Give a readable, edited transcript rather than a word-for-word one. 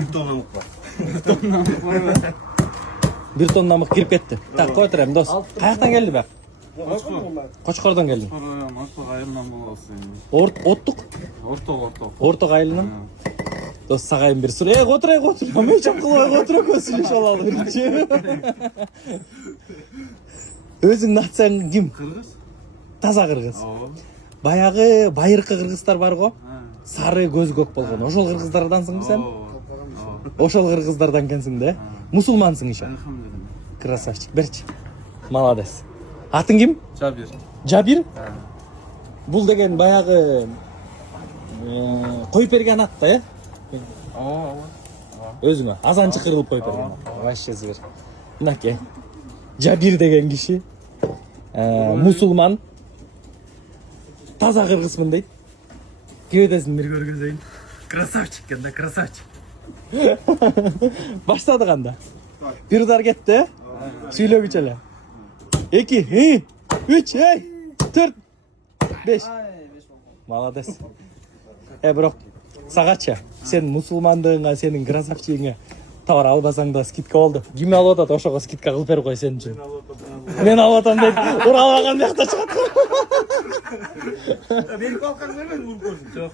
Bir ton namık var. Bir ton namık kirip ketdi. Tak koy oturayım dost. Kayaktan geldi bak. Qo'chqordan kelding. Orta ayırından bulasın. Ottuk. Orta. Orta ayılından. Dost sağayım bir sürü. Otur. Ama hiç akıllı otur kösün inşallah birinci. Özün natsan kim? Kırgız? Taza kırgız. Oo. Баягы байыркы кыргыздар бар го. Сары көз көк болгон. Ошол кыргыздардансың сен? Ошол кыргыздардан экенсиң да. Мусулмансың иши. Elhamdülillah. Красавчик. Берчи. Молодец. Атың ким? Cabir. Жабир? Бул деген баягы коюп берген ат да, э? Oo. Өзүңө азанчы кырылып коюп берген. Вообще зver. Мынаке. Жабир деген киши мусулман. Таза кыргызмын дейт. Кеудесин бир көргөзөйүн. Красавчик экен да, красавчик. Баштадык анда. Бир удар кетти, э? Сүйлөгүчү эле. 2, 3, 4, 5. Молодец. Бирок сагача сен мусулмандыгыңа, сенин красавчигиңе товар албасаң да скидка болду. Ким алып атат, ошого скидка кылып берип кой сен үчүн. Мен алып атам дейт. Уралбаган бияқта чыгат. Benim kalkan vermedin bunu koysun. Çok.